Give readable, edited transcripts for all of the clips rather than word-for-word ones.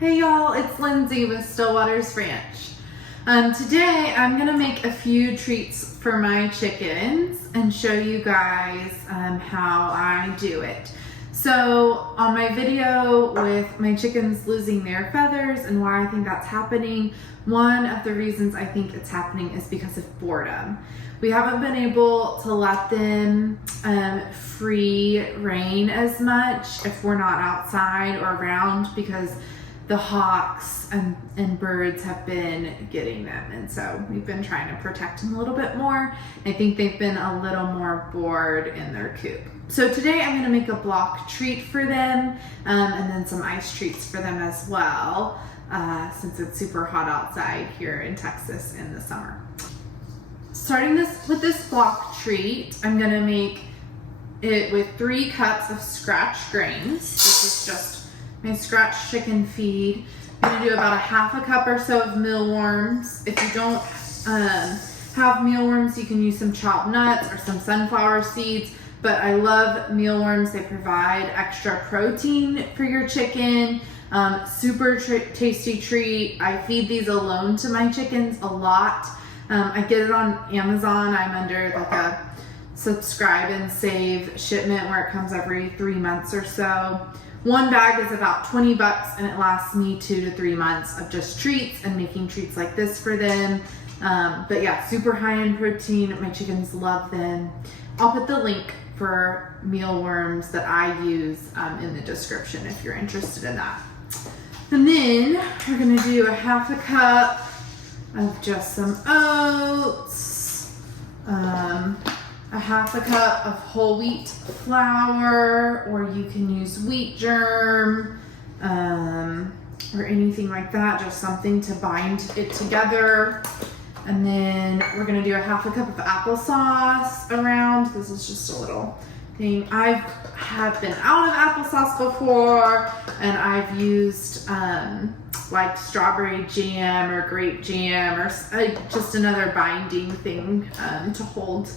Hey y'all, it's Lindsay with StillWaters Ranch. Today I'm gonna make a few treats for my chickens and show you guys how I do it. So on my video with my chickens losing their feathers and why I think that's happening, one of the reasons I think it's happening is because of boredom. We haven't been able to let them free rein as much if we're not outside or around because the hawks and birds have been getting them, and so we've been trying to protect them a little bit more. I think they've been a little more bored in their coop. So today I'm going to make a block treat for them and then some ice treats for them as well, since it's super hot outside here in Texas in the summer. Starting with this block treat, I'm going to make it with 3 cups of scratch grains. This is just my scratch chicken feed. I'm gonna do about a half a cup or so of mealworms. If you don't have mealworms, you can use some chopped nuts or some sunflower seeds, but I love mealworms. They provide extra protein for your chicken. Super tasty treat. I feed these alone to my chickens a lot. I get it on Amazon. I'm under like a subscribe and save shipment where it comes every 3 months or so. One bag is about $20 and it lasts me 2 to 3 months of just treats and making treats like this for them. But yeah, super high in protein. My chickens love them. I'll put the link for mealworms that I use in the description if you're interested in that. And then we're gonna do a half a cup of just some oats, a half a cup of whole wheat flour, or you can use wheat germ or anything like that, just something to bind it together. And then we're gonna do a half a cup of applesauce around. This is just a little thing. I have been out of applesauce before, and I've used like strawberry jam or grape jam or just another binding thing to hold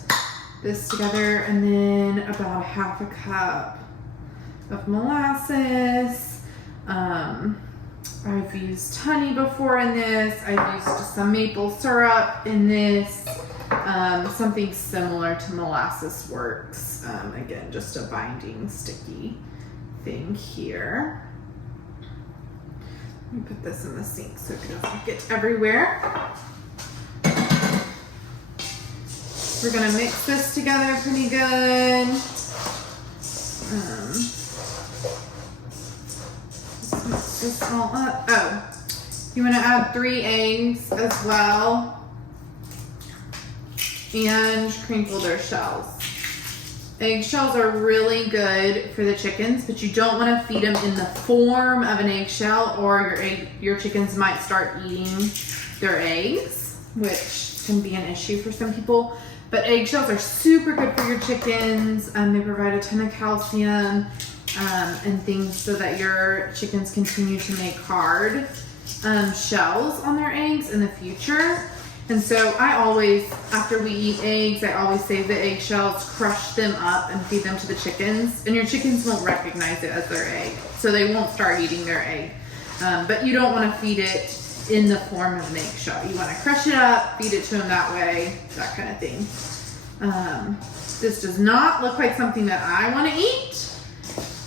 this together. And then about a half a cup of molasses. I've used honey before in this. I've used some maple syrup in this. Something similar to molasses works. Again, just a binding sticky thing here. Let me put this in the sink so it doesn't get everywhere. We're gonna mix this together pretty good. Let's mix this all up. Oh, you wanna add 3 eggs as well and crinkle their shells. Eggshells are really good for the chickens, but you don't wanna feed them in the form of an eggshell or your chickens might start eating their eggs, which can be an issue for some people. But eggshells are super good for your chickens. They provide a ton of calcium and things so that your chickens continue to make hard shells on their eggs in the future. And so I always, after we eat eggs, I always save the eggshells, crush them up and feed them to the chickens. And your chickens won't recognize it as their egg, so they won't start eating their egg. But you don't want to feed it in the form of an eggshell. You want to crush it up, feed it to them that way, that kind of thing. This does not look like something that I want to eat,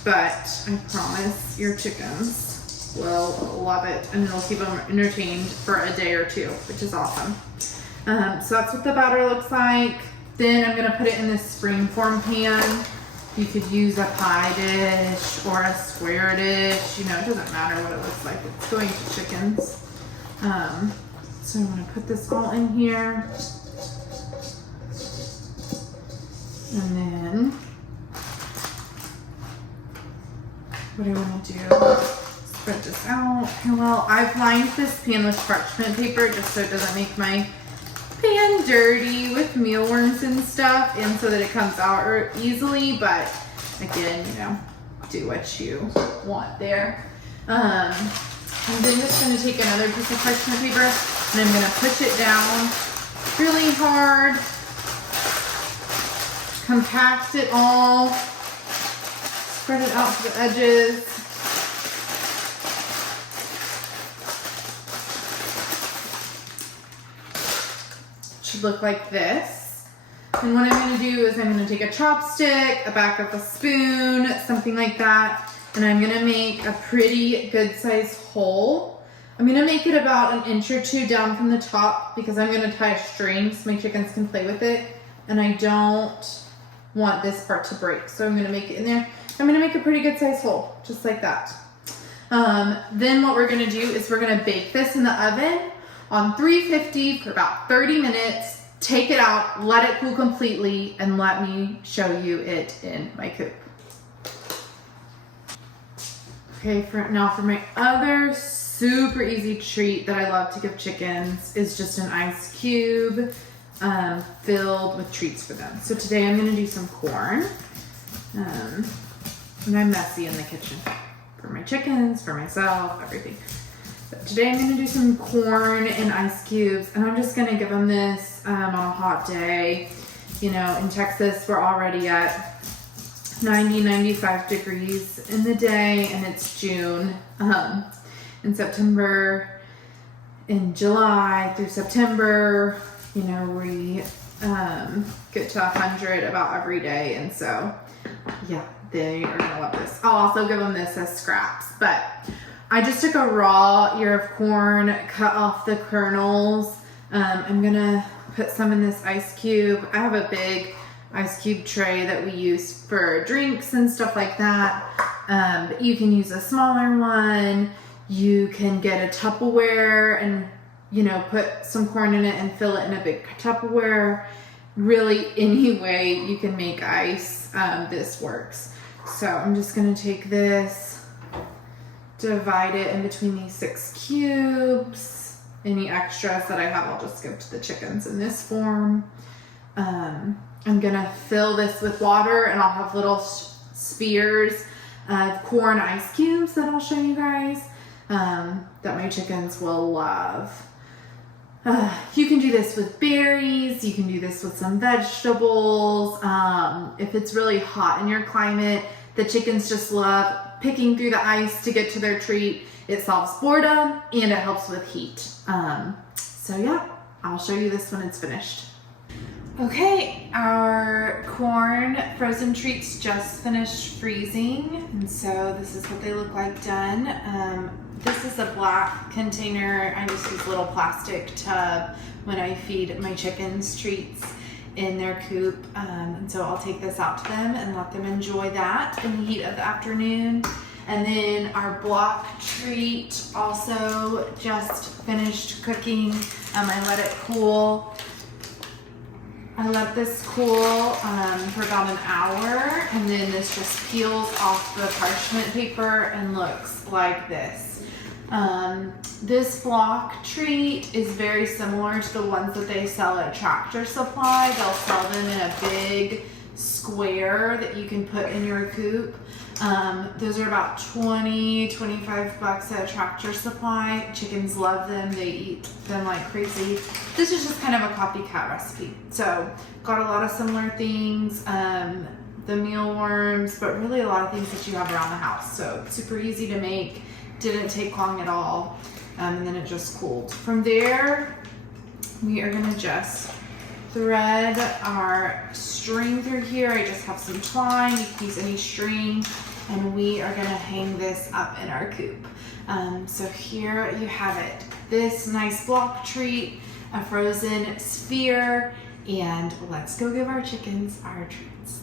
but I promise your chickens will love it and it'll keep them entertained for a day or 2, which is awesome. So that's what the batter looks like. Then I'm going to put it in this spring form pan. You could use a pie dish or a square dish. You know, it doesn't matter what it looks like. It's going to chickens. So I'm going to put this all in here. And then what I want to do, spread this out. Well, I've lined this pan with parchment paper just so it doesn't make my pan dirty with mealworms and stuff, and so that it comes out easily. But again, you know, do what you want there. I'm then just going to take another piece of parchment paper and I'm going to push it down really hard, compact it all, spread it out to the edges, should look like this. And what I'm gonna do is I'm gonna take a chopstick, a back of a spoon, something like that, and I'm gonna make a pretty good sized hole. I'm gonna make it about 1 inch or 2 down from the top because I'm gonna tie a string so my chickens can play with it. And I don't want this part to break. So I'm gonna make it in there. I'm gonna make a pretty good sized hole, just like that. Then what we're gonna do is we're gonna bake this in the oven on 350 for about 30 minutes. Take it out, let it cool completely, and let me show you it in my coop. Okay, now for my other super easy treat that I love to give chickens is just an ice cube filled with treats for them. So today I'm gonna do some corn. And I'm messy in the kitchen for my chickens, for myself, everything. But today I'm gonna do some corn and ice cubes, and I'm just gonna give them this on a hot day. You know, in Texas, we're already at 90, 95 degrees in the day, and it's June. In September, in July through September, you know, we get to 100 about every day, and so yeah, they are gonna love this. I'll also give them this as scraps, but I just took a raw ear of corn, cut off the kernels. I'm gonna put some in this ice cube. I have a big ice cube tray that we use for drinks and stuff like that, but you can use a smaller one. You can get a Tupperware and, you know, put some corn in it and fill it in a big Tupperware. Really, any way you can make ice, this works. So I'm just gonna take this, divide it in between these 6 cubes. Any extras that I have, I'll just give to the chickens in this form. I'm gonna fill this with water, and I'll have little spheres of corn ice cubes that I'll show you guys. That my chickens will love. You can do this with berries, you can do this with some vegetables. If it's really hot in your climate, the chickens just love picking through the ice to get to their treat. It solves boredom and it helps with heat. So yeah, I'll show you this when it's finished. Okay, our corn frozen treats just finished freezing, and so this is what they look like done. This is a black container. I just use a little plastic tub when I feed my chickens treats in their coop, and so I'll take this out to them and let them enjoy that in the heat of the afternoon. And then our block treat also just finished cooking. I let it cool. I let this cool for about an hour, and then this just peels off the parchment paper and looks like this. This block treat is very similar to the ones that they sell at Tractor Supply. They'll sell them in a big square that you can put in your coop. Those are about 20, 25 bucks at Tractor Supply. Chickens love them. They eat them like crazy. This is just kind of a copycat recipe. So got a lot of similar things, the mealworms, but really a lot of things that you have around the house. So super easy to make. Didn't take long at all. And then it just cooled. From there, we are gonna just thread our string through here. I just have some twine. You can use any string. And we are gonna hang this up in our coop. So here you have it. This nice block treat, a frozen sphere, and let's go give our chickens our treats.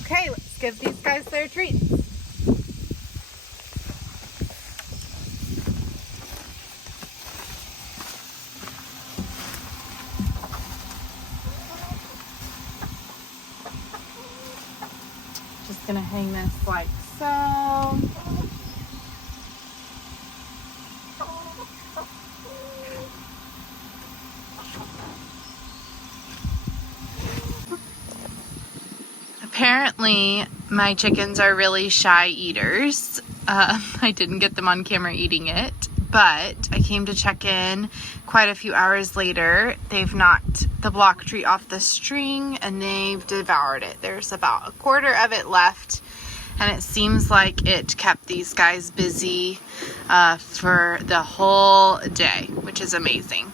Okay, let's give these guys their treats. Just gonna hang this like so. Apparently, my chickens are really shy eaters. I didn't get them on camera eating it, but I came to check in quite a few hours later. They've knocked the block treat off the string and they've devoured it. There's about a quarter of it left, and it seems like it kept these guys busy for the whole day, which is amazing.